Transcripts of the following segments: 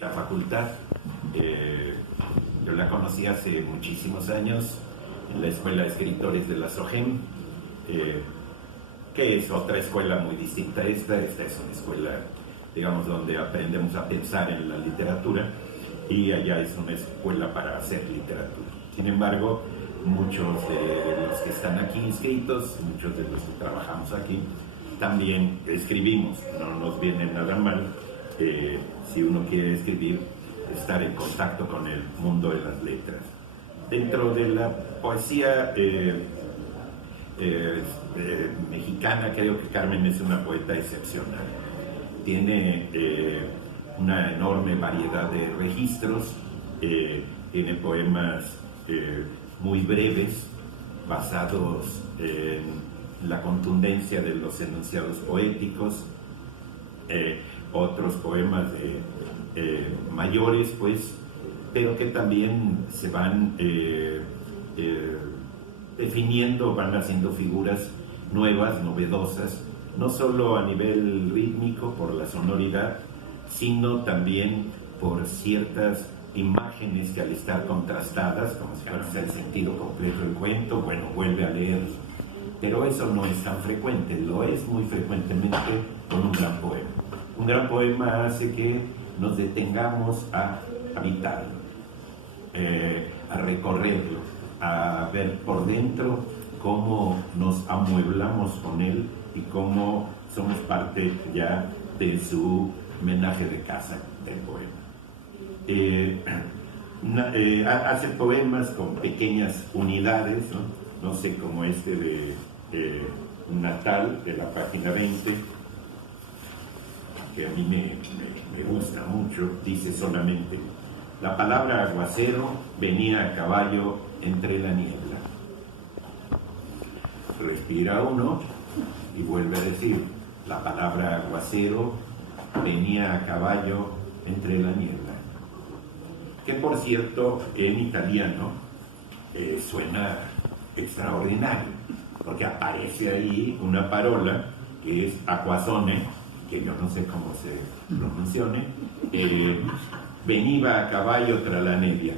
La facultad, yo la conocí hace muchísimos años en la Escuela de Escritores de la SOGEM, que es otra escuela muy distinta a esta. Esta es una escuela, digamos, donde aprendemos a pensar en la literatura, y allá es una escuela para hacer literatura. Sin embargo, muchos de los que están aquí inscritos, muchos de los que trabajamos aquí, también escribimos. No nos viene nada mal, si uno quiere escribir, estar en contacto con el mundo de las letras. Dentro de la poesía mexicana, creo que Carmen es una poeta excepcional. Tiene una enorme variedad de registros, tiene poemas muy breves, basados en la contundencia de los enunciados poéticos, otros poemas mayores, pues, pero que también se van definiendo, van haciendo figuras nuevas, novedosas, no solo a nivel rítmico por la sonoridad, sino también por ciertas imágenes que, al estar contrastadas, como si fuera el sentido completo del cuento, bueno, vuelve a leer. Pero eso no es tan frecuente, lo es muy frecuentemente con un gran poema. Un gran poema hace que nos detengamos a habitarlo, a recorrerlo, a ver por dentro cómo nos amueblamos con él y cómo somos parte ya de su menaje de casa del poema. Hace poemas con pequeñas unidades, no sé, como este de Natal, de la página 20, que a mí me gusta mucho. Dice solamente: la palabra aguacero venía a caballo entre la niebla. Respira uno y vuelve a decir: la palabra aguacero venía a caballo entre la niebla. Que, por cierto, en italiano suena extraordinario, porque aparece ahí una parola que es acquasone, que yo no sé cómo se pronuncione, veniva a caballo tra la nebbia.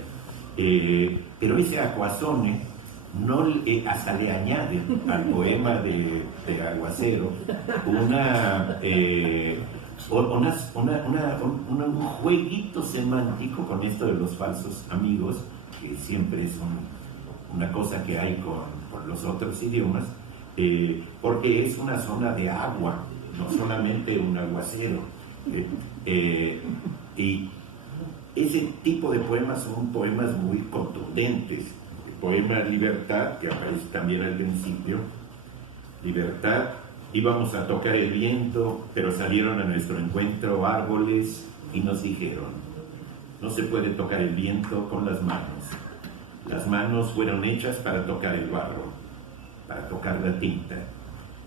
Pero ese acquasone no, hasta le añade al poema de Aguacero un jueguito semántico con esto de los falsos amigos, que siempre es una cosa que hay con los otros idiomas, porque es una zona de agua, no solamente un aguacero. Y ese tipo de poemas son poemas muy contundentes. El poema Libertad, que aparece también al principio: libertad, íbamos a tocar el viento, pero salieron a nuestro encuentro árboles y nos dijeron: no se puede tocar el viento con las manos. Las manos fueron hechas para tocar el barro, para tocar la tinta.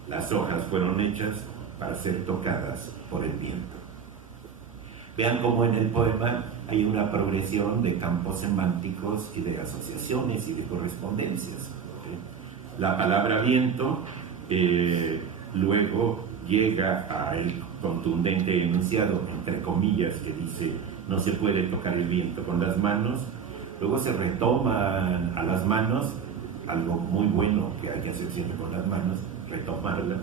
Las hojas fueron hechas para ser tocadas por el viento. Vean cómo en el poema hay una progresión de campos semánticos y de asociaciones y de correspondencias. La palabra viento luego llega al contundente enunciado, entre comillas, que dice: no se puede tocar el viento con las manos. Luego se retoman a las manos, algo muy bueno que hay que hacer siempre con las manos, retomarla.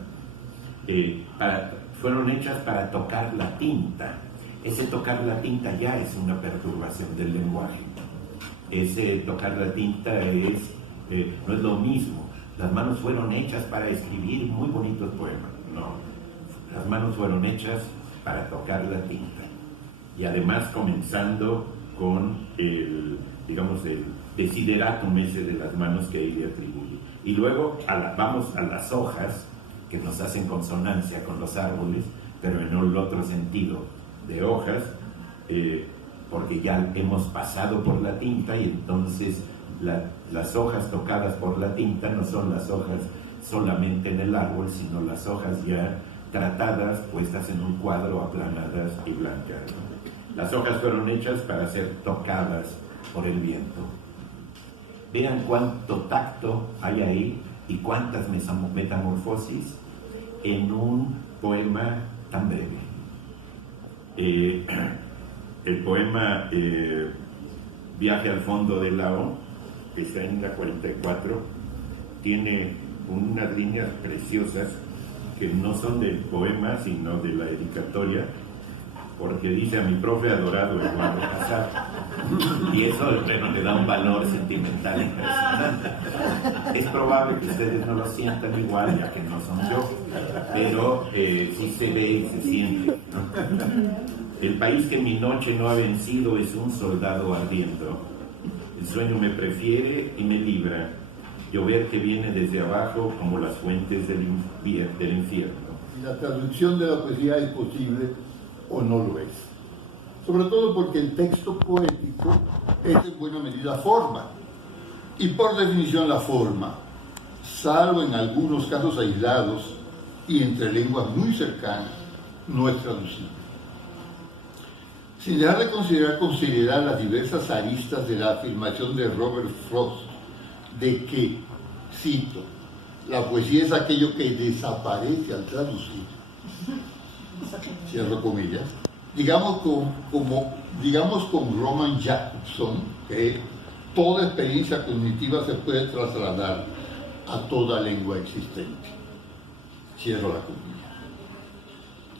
Fueron hechas para tocar la tinta. Ese tocar la tinta ya es una perturbación del lenguaje. Ese tocar la tinta no es lo mismo. Las manos fueron hechas para escribir muy bonitos poemas. No, las manos fueron hechas para tocar la tinta. Y además comenzando con el desideratum ese de las manos que ahí le atribuye. Y luego vamos a las hojas, que nos hacen consonancia con los árboles, pero en el otro sentido de hojas, porque ya hemos pasado por la tinta, y entonces las hojas tocadas por la tinta no son las hojas solamente en el árbol, sino las hojas ya tratadas, puestas en un cuadro, aplanadas y blancas. Las hojas fueron hechas para ser tocadas por el viento. Vean cuánto tacto hay ahí y cuántas metamorfosis en un poema tan breve. El poema Viaje al fondo del lago, que está en la 44, tiene unas líneas preciosas que no son del poema, sino de la dedicatoria, porque dice: a mi profe adorado Eduardo Casar. Y eso, bueno, le da un valor sentimental impresionante. Es probable que ustedes no lo sientan igual, ya que no son yo, pero sí se ve y se siente, ¿no? El país que mi noche no ha vencido es un soldado ardiendo. El sueño me prefiere y me libra. Llover que viene desde abajo como las fuentes del infierno. Y la traducción de la poesía es posible o no lo es. Sobre todo porque el texto poético es en buena medida forma. Y por definición la forma, salvo en algunos casos aislados y entre lenguas muy cercanas, no es traducible. Sin dejar de considerar con seriedad las diversas aristas de la afirmación de Robert Frost de que, cito, la poesía es aquello que desaparece al traducir, cierro comillas, digamos con Roman Jakobson, que toda experiencia cognitiva se puede trasladar a toda lengua existente, cierro la comilla.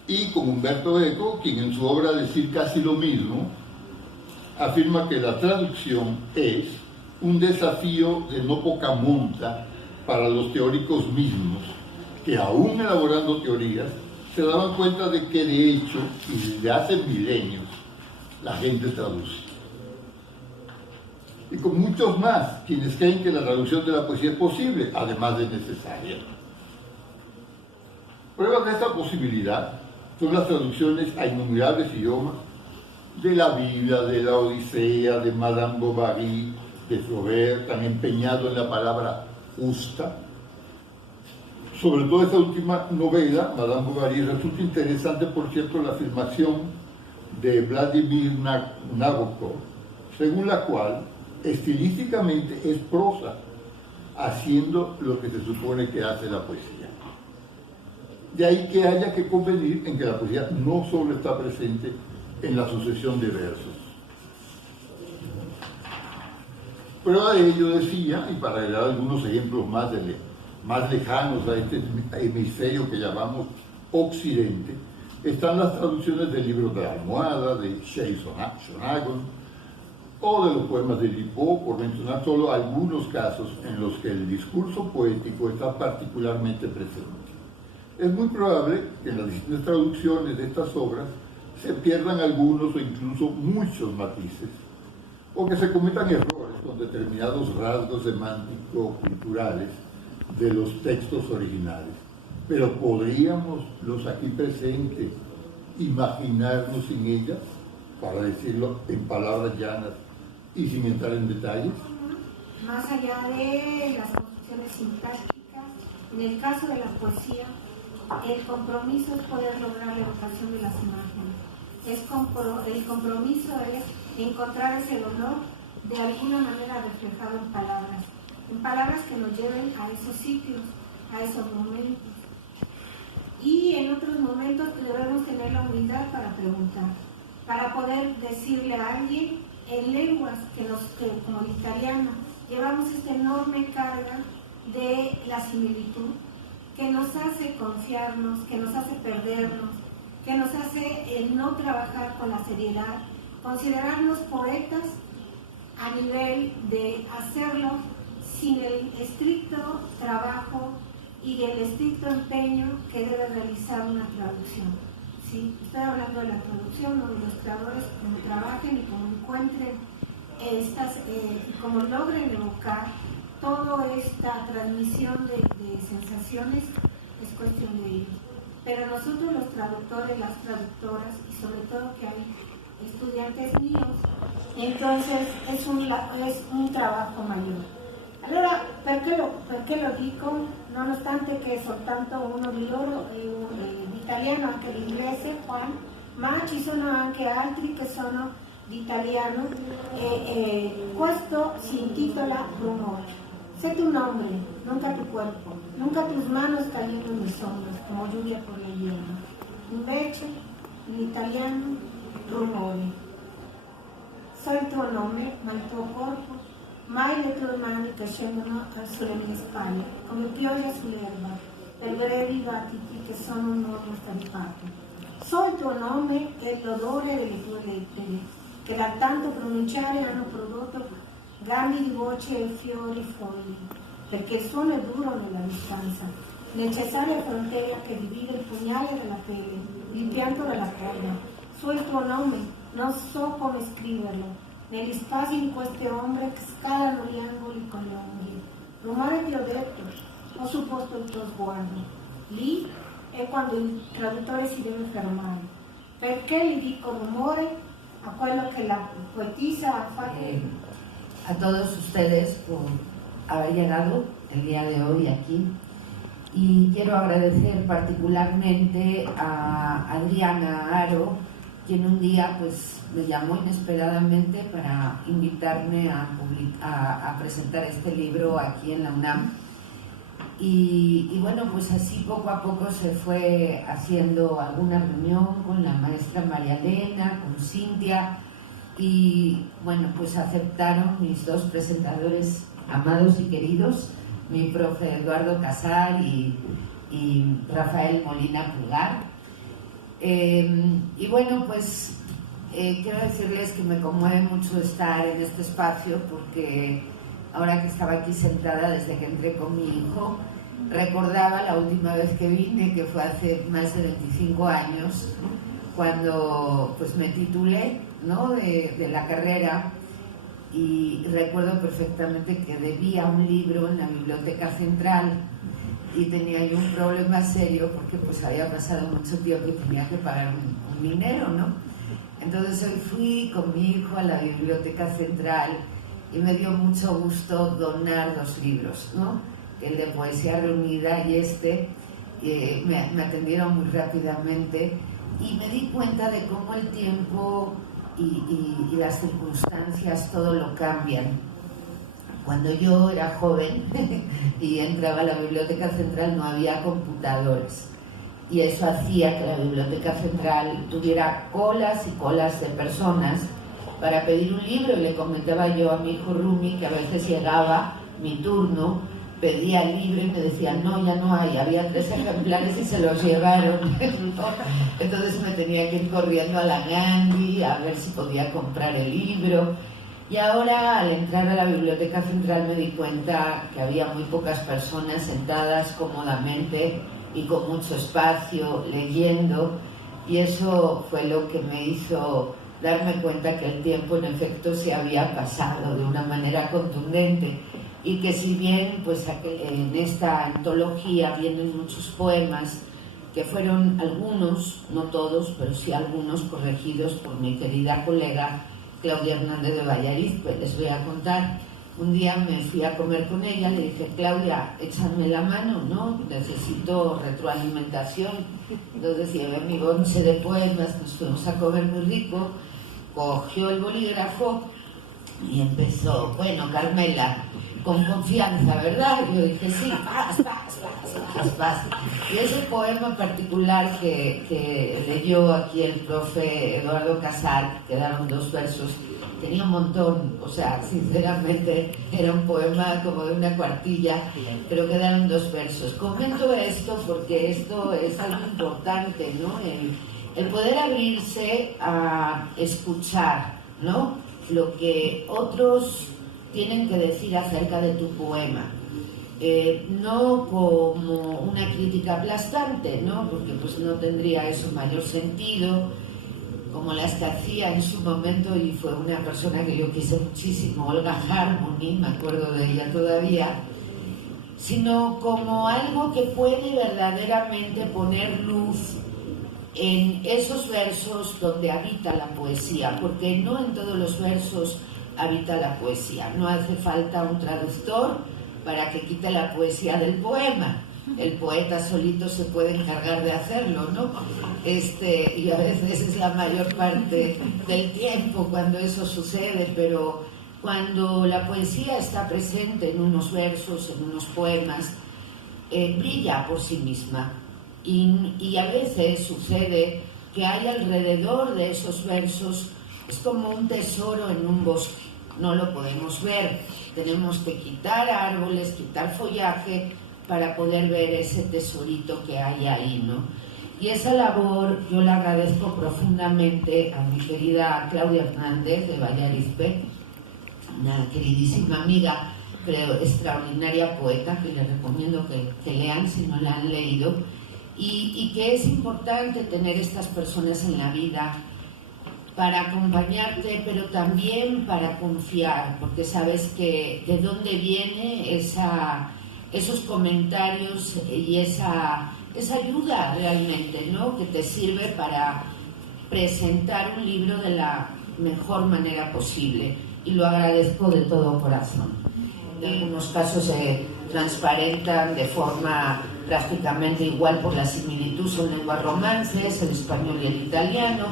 Y con Humberto Eco, quien en su obra Decir casi lo mismo, afirma que la traducción es un desafío de no poca monta para los teóricos mismos, que aún elaborando teorías, se daban cuenta de que de hecho, y desde hace milenios, la gente traduce. Y con muchos más, quienes creen que la traducción de la poesía es posible, además de necesaria. Pruebas de esta posibilidad son las traducciones a innumerables idiomas de la Biblia, de la Odisea, de Madame Bovary, de Flaubert, tan empeñado en la palabra justa. Sobre todo esta última novela, Madame Bovary, resulta interesante, por cierto, la afirmación de Vladimir Nabokov, según la cual estilísticamente es prosa, haciendo lo que se supone que hace la poesía. De ahí que haya que convenir en que la poesía no solo está presente en la sucesión de versos. Prueba de ello, decía, y para dar algunos ejemplos más lejanos a este hemisferio que llamamos Occidente, están las traducciones del libro de la almohada, de Shea Sonagon, o de los poemas de Lipo, por mencionar solo algunos casos en los que el discurso poético está particularmente presente. Es muy probable que en las distintas traducciones de estas obras se pierdan algunos o incluso muchos matices, o que se cometan errores con determinados rasgos semántico-culturales de los textos originales. Pero ¿podríamos, los aquí presentes, imaginarnos sin ellas, para decirlo en palabras llanas y sin entrar en detalles? Más allá de las construcciones sintácticas, en el caso de la poesía, el compromiso es poder lograr la evocación de las imágenes. El compromiso es encontrar ese dolor de alguna manera reflejado en palabras que nos lleven a esos sitios, a esos momentos. Y en otros momentos debemos tener la humildad para preguntar, para poder decirle a alguien en lenguas que como el italiano, llevamos esta enorme carga de la similitud, que nos hace confiarnos, que nos hace perdernos, que nos hace no trabajar con la seriedad, considerarnos poetas a nivel de hacerlo sin el estricto trabajo y el estricto empeño que debe realizar una traducción. ¿Sí? Estoy hablando de la traducción, no de los creadores, como trabajen y como encuentren estas, como logren evocar toda esta transmisión de sensaciones, es cuestión de ellos. Pero nosotros los traductores, las traductoras, y sobre todo que hay estudiantes míos, entonces es un trabaco mayor. Allora, perché lo dico? Nonostante che soltanto uno di loro è l'italiano, anche l'inglese, Juan, ma ci sono anche altri che sono di italiano, questo si intitola Rumore. Sé tu nombre, nunca tu cuerpo, nunca tus manos cayendo en mis hombros, como lluvia por la hierba. Invece, in italiano, rumore. Soy tuo nome, ma il tuo corpo, mai le tue mani che scendono sulle mie spalle, come pioggia sull'erba, per gredi battiti che sono un uomo stampato. So il tuo nome e l'odore delle tue lettere, che da tanto pronunciare hanno prodotto gambi di voce e fiori folli, perché il suono è duro nella distanza, necessaria frontiera che divide il pugnale dalla pelle, l'impianto dalla corda. So il tuo nome, non so come scriverlo, negli spazi di queste ombre che scalano gli angoli con le unghie. Rumore ti ho detto, ho supposto il tuo sguardo. Lì è quando il traduttore si deve fermare. Perché gli dico rumore a quello che la poetisa ha fatto? A todos ustedes por haber llegado el día de hoy aquí. Y quiero agradecer particularmente a Adriana Aro, quien un día pues me llamó inesperadamente para invitarme a presentar este libro aquí en la UNAM. Y bueno, pues así poco a poco se fue haciendo alguna reunión con la maestra María Elena, con Cintia, y bueno, pues aceptaron mis dos presentadores amados y queridos, mi profe Eduardo Casar y Rafael Molina Pulgar. Y bueno, pues quiero decirles que me conmueve mucho estar en este espacio, porque ahora que estaba aquí sentada desde que entré con mi hijo, recordaba la última vez que vine, que fue hace más de 25 años, cuando pues me titulé, ¿no?, de la carrera, y recuerdo perfectamente que debía un libro en la Biblioteca Central y tenía yo un problema serio porque pues había pasado mucho tiempo y tenía que pagar un dinero, ¿no? Entonces hoy fui con mi hijo a la Biblioteca Central y me dio mucho gusto donar dos libros, ¿no?, el de Poesía Reunida y me atendieron muy rápidamente y me di cuenta de cómo el tiempo y las circunstancias todo lo cambian. Cuando yo era joven y entraba a la Biblioteca Central no había computadores, y eso hacía que la Biblioteca Central tuviera colas y colas de personas para pedir un libro, y le comentaba yo a mi hijo Rumi que a veces llegaba mi turno, pedía el libro y me decían no, ya no hay, había 3 ejemplares y se los llevaron. Entonces me tenía que ir corriendo a la Gandhi a ver si podía comprar el libro. Y ahora, al entrar a la Biblioteca Central, me di cuenta que había muy pocas personas sentadas cómodamente y con mucho espacio, leyendo, y eso fue lo que me hizo darme cuenta que el tiempo en efecto se había pasado de una manera contundente, y que si bien pues en esta antología vienen muchos poemas que fueron algunos, no todos, pero sí algunos corregidos por mi querida colega Claudia Hernández de Vallariz, pues les voy a contar. Un día me fui a comer con ella, le dije, Claudia, échame la mano, ¿no? Necesito retroalimentación. Entonces llevé mi bonche de poemas, nos fuimos a comer muy rico, cogió el bolígrafo y empezó, bueno, Carmela, con confianza, ¿verdad? Yo dije, sí, vas. Y ese poema particular que leyó aquí el profe Eduardo Casar, que quedaron 2 versos, tenía un montón, o sea, sinceramente era un poema como de una cuartilla, pero quedaron 2 versos. Comento esto porque esto es algo importante, ¿no? El poder abrirse a escuchar, ¿no?, lo que otros tienen que decir acerca de tu poema, no como una crítica aplastante, ¿no?, porque pues no tendría eso mayor sentido, como las que hacía en su momento, y fue una persona que yo quise muchísimo, Olga Harmony, me acuerdo de ella todavía, sino como algo que puede verdaderamente poner luz en esos versos donde habita la poesía, porque no en todos los versos habita la poesía. No hace falta un traductor para que quite la poesía del poema. El poeta solito se puede encargar de hacerlo, ¿no? Y a veces es la mayor parte del tiempo cuando eso sucede, pero cuando la poesía está presente en unos versos, en unos poemas, brilla por sí misma. Y a veces sucede que hay alrededor de esos versos es como un tesoro en un bosque, no lo podemos ver, tenemos que quitar árboles, quitar follaje para poder ver ese tesorito que hay ahí, ¿no? Y esa labor yo la agradezco profundamente a mi querida Claudia Hernández de Vallarispe, una queridísima amiga, creo, extraordinaria poeta, que les recomiendo que lean si no la han leído, y que es importante tener estas personas en la vida para acompañarte, pero también para confiar, porque sabes que de dónde viene esos comentarios y esa ayuda realmente, ¿no? Que te sirve para presentar un libro de la mejor manera posible, y lo agradezco de todo corazón. En algunos casos se transparentan de forma prácticamente igual por la similitud, son lenguas romances, el español y el italiano,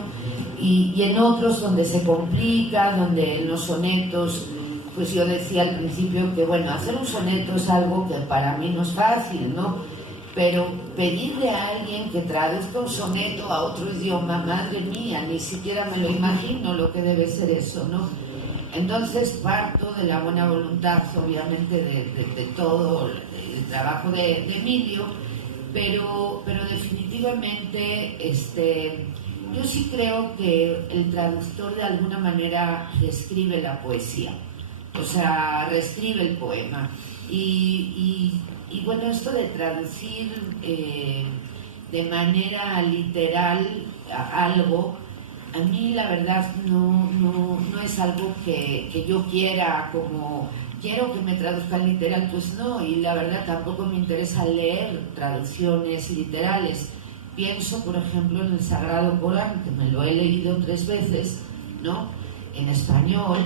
y en otros donde se complica, donde en los sonetos, pues yo decía al principio que bueno, hacer un soneto es algo que para mí no es fácil, ¿no? Pero pedirle a alguien que traduzca un soneto a otro idioma, madre mía, ni siquiera me lo imagino lo que debe ser eso, ¿no? Entonces parto de la buena voluntad, obviamente, de todo el trabajo de Emilio, pero definitivamente yo sí creo que el traductor de alguna manera reescribe la poesía, o sea, reescribe el poema. Y bueno, esto de traducir de manera literal algo, a mí la verdad no es algo que yo quiera, como quiero que me traduzcan literal, pues no, y la verdad tampoco me interesa leer traducciones literales. Pienso, por ejemplo, en el Sagrado Corán, que me lo he leído 3 veces, ¿no?, en español,